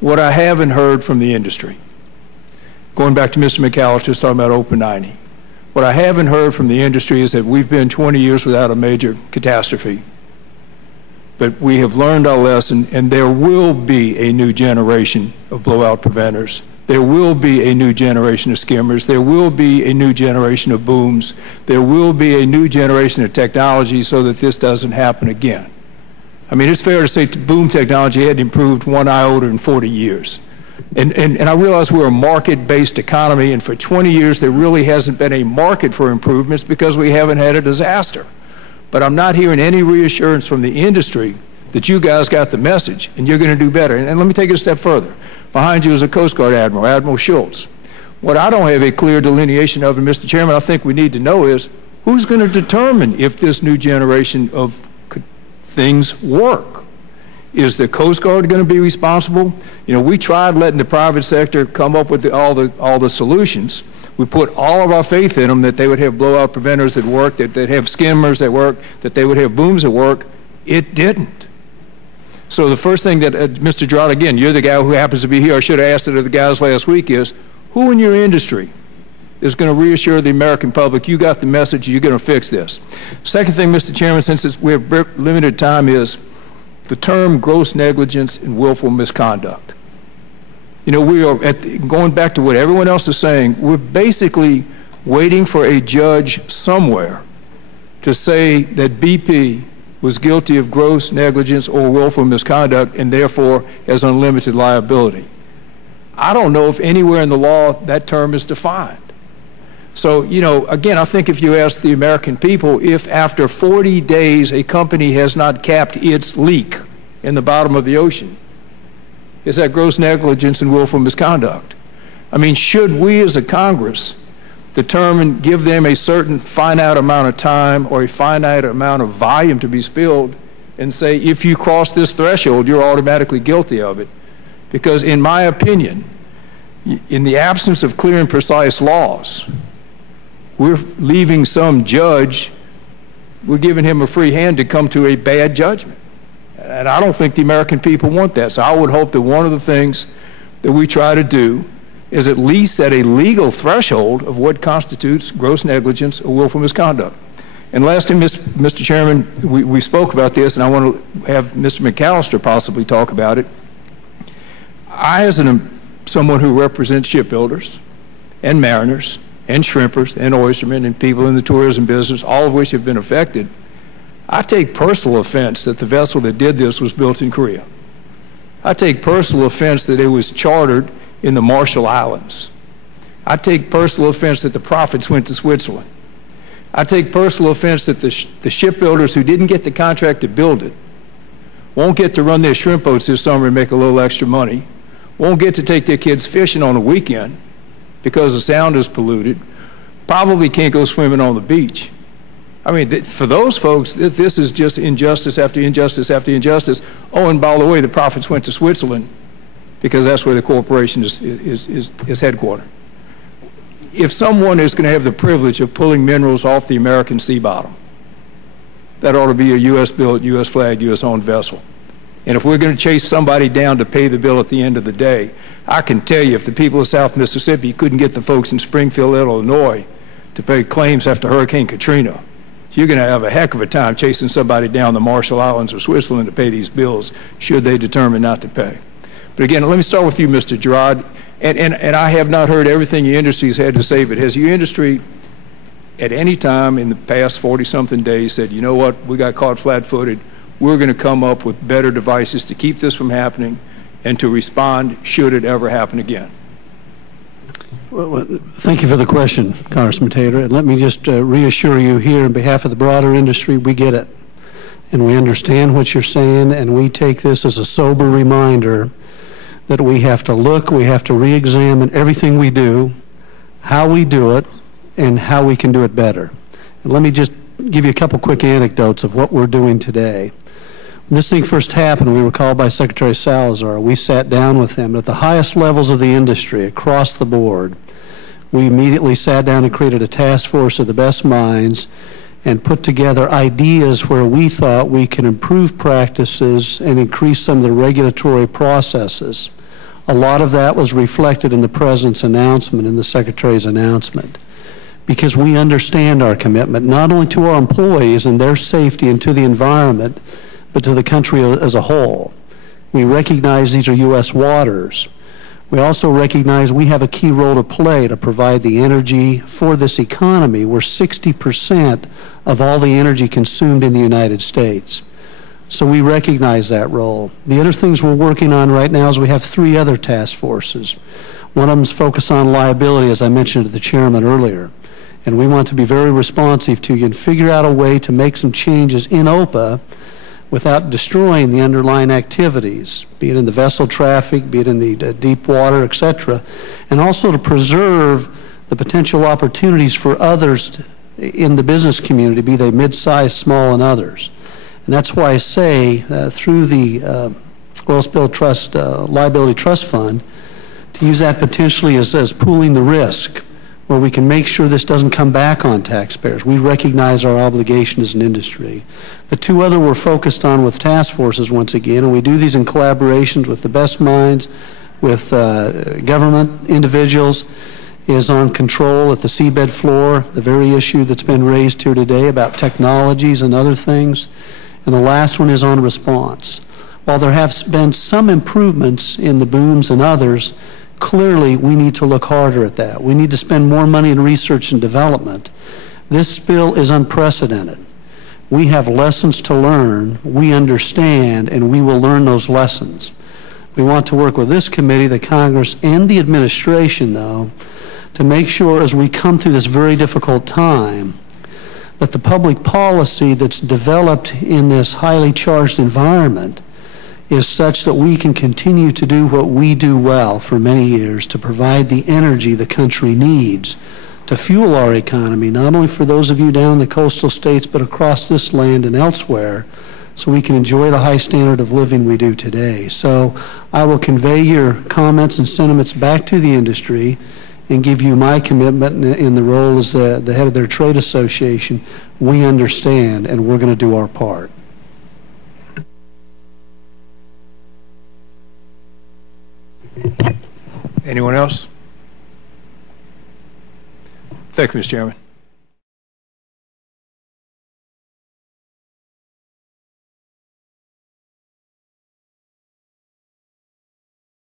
What I haven't heard from the industry, going back to Mr. McAllister's talking about Open 90, what I haven't heard from the industry is that we've been 20 years without a major catastrophe. But we have learned our lesson, and there will be a new generation of blowout preventers. There will be a new generation of skimmers. There will be a new generation of booms. There will be a new generation of technology so that this doesn't happen again. I mean, it's fair to say boom technology hadn't improved one iota in 40 years. And I realize we're a market-based economy, and for 20 years there really hasn't been a market for improvements because we haven't had a disaster. But I'm not hearing any reassurance from the industry that you guys got the message and you're going to do better. And let me take it a step further. Behind you is a Coast Guard Admiral, Admiral Schultz. What I don't have a clear delineation of, and Mr. Chairman, I think we need to know is who's going to determine if this new generation of things work? Is the Coast Guard going to be responsible? You know, we tried letting the private sector come up with all the solutions. We put all of our faith in them that they would have blowout preventers that work, that they'd have skimmers that work, that they would have booms that work. It didn't. So the first thing that, Mr. Girard, again, you're the guy who happens to be here, I should have asked it of the guys last week, is who in your industry is going to reassure the American public you got the message, you're going to fix this? Second thing, Mr. Chairman, since we have limited time, is the term gross negligence and willful misconduct. You know, we are, going back to what everyone else is saying, we're basically waiting for a judge somewhere to say that BP was guilty of gross negligence or willful misconduct and therefore has unlimited liability. I don't know if anywhere in the law that term is defined. So, you know, again, I think if you ask the American people, if after 40 days a company has not capped its leak in the bottom of the ocean, is that gross negligence and willful misconduct? I mean, should we as a Congress determine, give them a certain finite amount of time or a finite amount of volume to be spilled and say, if you cross this threshold, you're automatically guilty of it? Because in my opinion, in the absence of clear and precise laws, we're leaving some judge, we're giving him a free hand to come to a bad judgment. And I don't think the American people want that. So I would hope that one of the things that we try to do is at least set a legal threshold of what constitutes gross negligence or willful misconduct. And lastly, Mr. Chairman, we spoke about this, and I want to have Mr. McAllister possibly talk about it. I, as someone who represents shipbuilders and mariners and shrimpers and oystermen and people in the tourism business, all of which have been affected, I take personal offense that the vessel that did this was built in Korea. I take personal offense that it was chartered in the Marshall Islands. I take personal offense that the profits went to Switzerland. I take personal offense that the shipbuilders who didn't get the contract to build it won't get to run their shrimp boats this summer and make a little extra money, won't get to take their kids fishing on a weekend because the sound is polluted, probably can't go swimming on the beach. I mean, for those folks, this is just injustice after injustice after injustice. Oh, and by the way, the profits went to Switzerland because that's where the corporation is headquartered. If someone is going to have the privilege of pulling minerals off the American sea bottom, that ought to be a U.S.-built, U.S.-flagged, U.S.-owned vessel. And if we're going to chase somebody down to pay the bill at the end of the day, I can tell you if the people of South Mississippi couldn't get the folks in Springfield, Illinois to pay claims after Hurricane Katrina, you're going to have a heck of a time chasing somebody down the Marshall Islands or Switzerland to pay these bills should they determine not to pay. But again, let me start with you, Mr. Girard. And I have not heard everything your industry has had to say, but has your industry at any time in the past 40-something days said, you know what, we got caught flat-footed, we're going to come up with better devices to keep this from happening and to respond should it ever happen again? Well, thank you for the question, Congressman Taylor. And let me just reassure you here on behalf of the broader industry, we get it. And we understand what you're saying, and we take this as a sober reminder that we have to look, we have to re-examine everything we do, how we do it, and how we can do it better. And let me just give you a couple quick anecdotes of what we're doing today. When this thing first happened, we were called by Secretary Salazar. We sat down with him at the highest levels of the industry across the board. We immediately sat down and created a task force of the best minds and put together ideas where we thought we can improve practices and increase some of the regulatory processes. A lot of that was reflected in the President's announcement, in the Secretary's announcement, because we understand our commitment not only to our employees and their safety and to the environment, but to the country as a whole. We recognize these are U.S. waters. We also recognize we have a key role to play to provide the energy for this economy, where 60% of all the energy consumed in the United States. So we recognize that role. The other things we're working on right now is we have 3 other task forces. One of them is focused on liability, as I mentioned to the chairman earlier. And we want to be very responsive to you and figure out a way to make some changes in OPA without destroying the underlying activities, be it in the vessel traffic, be it in the deep water, etc., and also to preserve the potential opportunities for others in the business community, be they mid-sized, small, and others. And that's why I say through the Oil Spill Trust Liability Trust Fund, to use that potentially as pooling the risk, where we can make sure this doesn't come back on taxpayers. We recognize our obligation as an industry. The 2 other we're focused on with task forces once again, and we do these in collaborations with the best minds, with government individuals, is on control at the seabed floor, the very issue that's been raised here today about technologies and other things. And the last one is on response. While there have been some improvements in the booms and others, clearly we need to look harder at that. We need to spend more money in research and development. This spill is unprecedented. We have lessons to learn, we understand, and we will learn those lessons. We want to work with this committee, the Congress, and the administration, though, to make sure as we come through this very difficult time that the public policy that's developed in this highly charged environment is such that we can continue to do what we do well for many years, to provide the energy the country needs to fuel our economy, not only for those of you down in the coastal states, but across this land and elsewhere, so we can enjoy the high standard of living we do today. So I will convey your comments and sentiments back to the industry and give you my commitment in the role as the head of their trade association. We understand, and we're going to do our part. Anyone else? Thank you, Mr. Chairman.